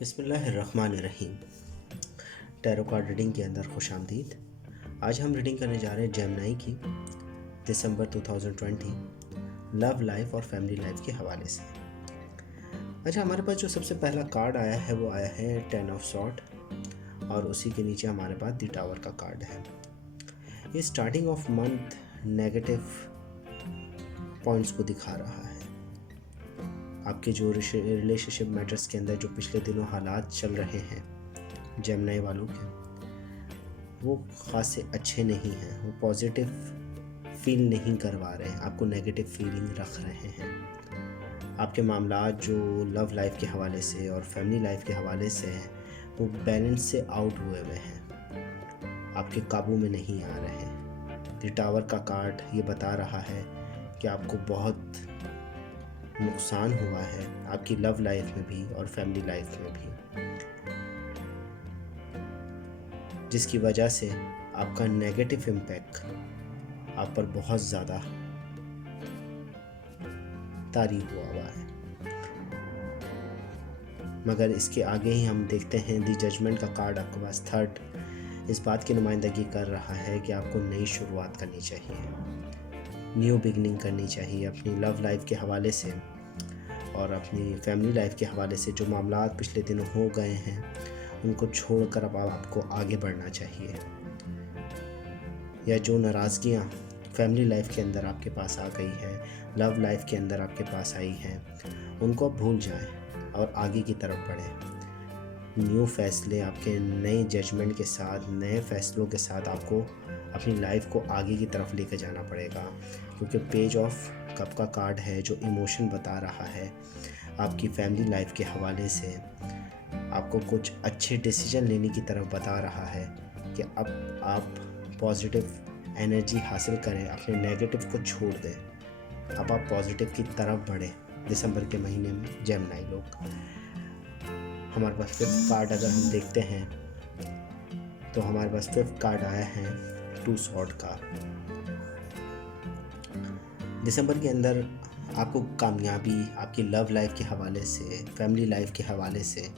बिस्मिल्लाहिर्रहमानिर्रहीम। Tarot card reading के अंदर खुशामदीद। आज हम रीडिंग करने जा रहे हैं जेमिनी की दिसंबर 2020 लव लाइफ और फैमिली लाइफ के हवाले से। अच्छा, हमारे पास जो सबसे पहला कार्ड आया है वो आया है 10 ऑफ सॉर्ड और उसी के नीचे हमारे पास द टावर का कार्ड है। ये starting of month negative points को दिखा रहा है। आपके जो रिलेशनशिप मैटर्स के अंदर जो पिछले दिनों हालात चल रहे हैं जेमिनी वालों के, वो ख़ास से अच्छे नहीं हैं। वो पॉजिटिव फील नहीं करवा रहे हैं, आपको नेगेटिव फीलिंग रख रहे हैं। आपके मामलात जो लव लाइफ के हवाले से और फैमिली लाइफ के हवाले से हैं वो बैलेंस से आउट हुए हैं, आपके काबू में नहीं आ रहे हैं। द टावर का कार्ड ये बता रहा है कि आपको बहुत नुकसान हुआ है आपकी लव लाइफ में भी और फैमिली लाइफ में भी, जिसकी वजह से आपका नेगेटिव इम्पैक्ट आप पर बहुत ज़्यादा तारी हुआ है। मगर इसके आगे ही हम देखते हैं दी जजमेंट का कार्ड आपके पास थर्ड इस बात की नुमाइंदगी कर रहा है कि आपको नई शुरुआत करनी चाहिए, न्यू बिगनिंग करनी चाहिए अपनी लव लाइफ के हवाले से और अपनी फैमिली लाइफ के हवाले से। जो मामलात पिछले दिनों हो गए हैं उनको छोड़कर अब आपको आगे बढ़ना चाहिए, या जो नाराज़गियाँ फैमिली लाइफ के अंदर आपके पास आ गई है, लव लाइफ के अंदर आपके पास आई हैं, उनको आप भूल जाएं और आगे की तरफ बढ़ें। न्यू फैसले आपके नए जजमेंट के साथ, नए फैसलों के साथ आपको अपनी लाइफ को आगे की तरफ लेकर जाना पड़ेगा, क्योंकि पेज ऑफ कप का कार्ड है जो इमोशन बता रहा है आपकी फैमिली लाइफ के हवाले से। आपको कुछ अच्छे डिसीजन लेने की तरफ बता रहा है कि अब आप पॉजिटिव एनर्जी हासिल करें, अपने नेगेटिव को छोड़ दें, अब आप पॉजिटिव की तरफ बढ़ें। दिसंबर के महीने में जेमिनी लोग, हमारे पास फिफ्थ कार्ड अगर हम देखते हैं तो हमारे पास फिफ्थ कार्ड आया है टू सॉर्ड का। दिसंबर के अंदर आपको कामयाबी आपकी लव लाइफ के हवाले से, फैमिली लाइफ के हवाले से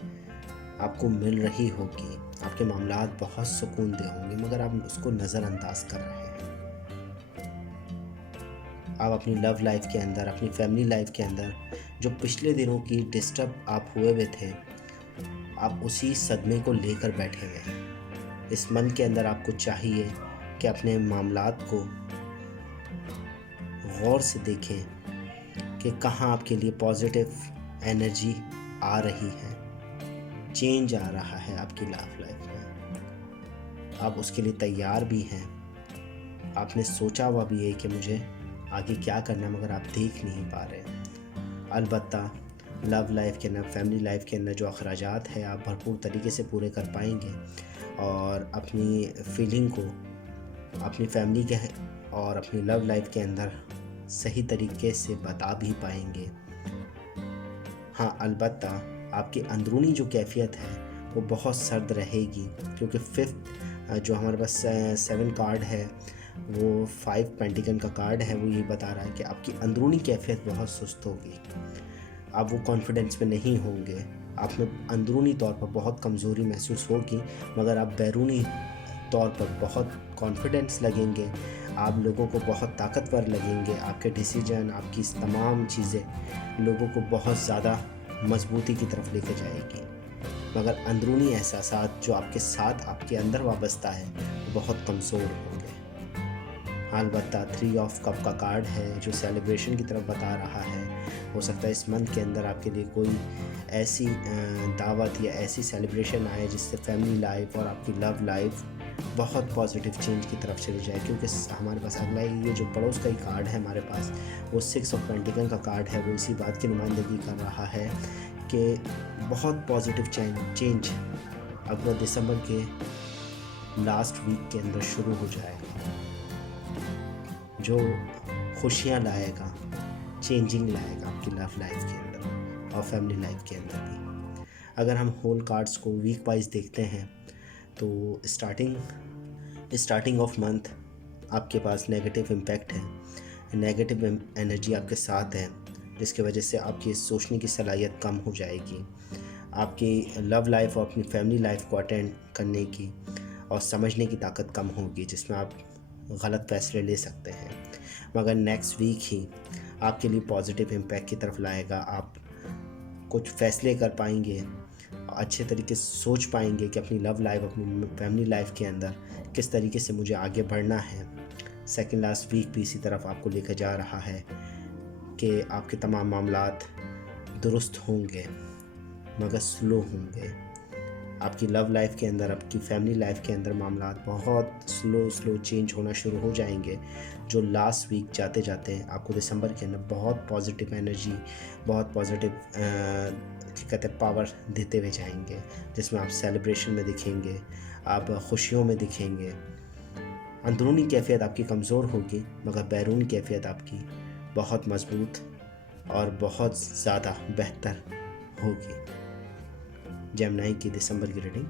आपको मिल रही होगी। आपके मामलात बहुत सुकूनदेह होंगे, मगर आप उसको नज़रअंदाज कर रहे हैं। आप अपनी लव लाइफ के अंदर, अपनी फैमिली लाइफ के अंदर जो पिछले दिनों की डिस्टर्ब आप हुए थे, आप उसी सदमे को लेकर बैठे हुए हैं। इस मंथ के अंदर आपको चाहिए कि अपने मामलात को गौर से देखें कि कहाँ आपके लिए पॉजिटिव एनर्जी आ रही है, चेंज आ रहा है आपकी लव लाइफ में। आप उसके लिए तैयार भी हैं, आपने सोचा हुआ भी है कि मुझे आगे क्या करना है, मगर आप देख नहीं पा रहे। अलबत्ता लव लाइफ के अंदर, फैमिली लाइफ के अंदर जो अखराजात है आप भरपूर तरीके से पूरे कर पाएंगे और अपनी फीलिंग को अपनी फैमिली के और अपनी लव लाइफ के अंदर सही तरीके से बता भी पाएंगे। हाँ, अलबत्ता आपकी अंदरूनी जो कैफियत है वो बहुत सर्द रहेगी, क्योंकि फिफ्थ जो हमारे पास 7 कार्ड है वो 5 पेंटिकल का कार्ड है, वो ये बता रहा है कि आपकी अंदरूनी कैफियत बहुत सुस्त होगी, आप वो कॉन्फिडेंस में नहीं होंगे, आप में अंदरूनी तौर पर बहुत कमज़ोरी महसूस होगी, मगर आप बैरूनी तौर पर बहुत कॉन्फिडेंस लगेंगे, आप लोगों को बहुत ताकतवर लगेंगे। आपके डिसीजन, आपकी तमाम चीज़ें लोगों को बहुत ज़्यादा मजबूती की तरफ लेकर जाएगी, मगर अंदरूनी एहसासात जो आपके साथ आपके अंदर वाबस्ता है वो बहुत कमज़ोर होंगे। अलबत्ता 3 ऑफ कप का कार्ड है जो सेलिब्रेशन की तरफ बता रहा है। हो सकता है इस मंथ के अंदर आपके लिए कोई ऐसी दावत या ऐसी सेलिब्रेशन आए जिससे फैमिली लाइफ और आपकी लव लाइफ बहुत पॉजिटिव चेंज की तरफ चली जाए, क्योंकि हमारे पास अगला ये जो पड़ोस का ही कार्ड है हमारे पास, वो 6 ऑफ पेंटिकल का कार्ड है। वो इसी बात की नुमाइंदगी कर रहा है कि बहुत पॉजिटिव चेंज अगले दिसंबर के लास्ट वीक के अंदर शुरू हो जाएगा, जो खुशियाँ लाएगा, चेंजिंग लाएगा आपकी लव लाइफ के अंदर और फैमिली लाइफ के अंदर भी। अगर हम होल कार्ड्स को वीक वाइज देखते हैं तो स्टार्टिंग ऑफ मंथ आपके पास नेगेटिव इम्पैक्ट है, नेगेटिव एनर्जी आपके साथ है, जिसकी वजह से आपकी सोचने की सलाहियत कम हो जाएगी। आपकी लव लाइफ और अपनी फैमिली लाइफ को अटेंड करने की और समझने की ताकत कम होगी, जिसमें आप गलत फैसले ले सकते हैं। मगर नेक्स्ट वीक ही आपके लिए पॉजिटिव इम्पैक्ट की तरफ लाएगा। आप कुछ फैसले कर पाएंगे, अच्छे तरीके से सोच पाएंगे कि अपनी लव लाइफ, अपनी फैमिली लाइफ के अंदर किस तरीके से मुझे आगे बढ़ना है। सेकंड लास्ट वीक भी इसी तरफ आपको लेकर जा रहा है कि आपके तमाम मामलात दुरुस्त होंगे मगर स्लो होंगे। आपकी लव लाइफ के अंदर, आपकी फैमिली लाइफ के अंदर मामलात बहुत स्लो चेंज होना शुरू हो जाएंगे, जो लास्ट वीक जाते जाते आपको दिसंबर के अंदर बहुत पॉजिटिव एनर्जी, बहुत पॉजिटिव क्या कहते हैं पावर देते हुए जाएंगे, जिसमें आप सेलिब्रेशन में दिखेंगे, आप खुशियों में दिखेंगे। अंदरूनी कैफियत आपकी कमज़ोर होगी मगर बैरूनी कैफियत आपकी बहुत मजबूत और बहुत ज़्यादा बेहतर होगी। जेमिनी की दिसंबर की रीडिंग।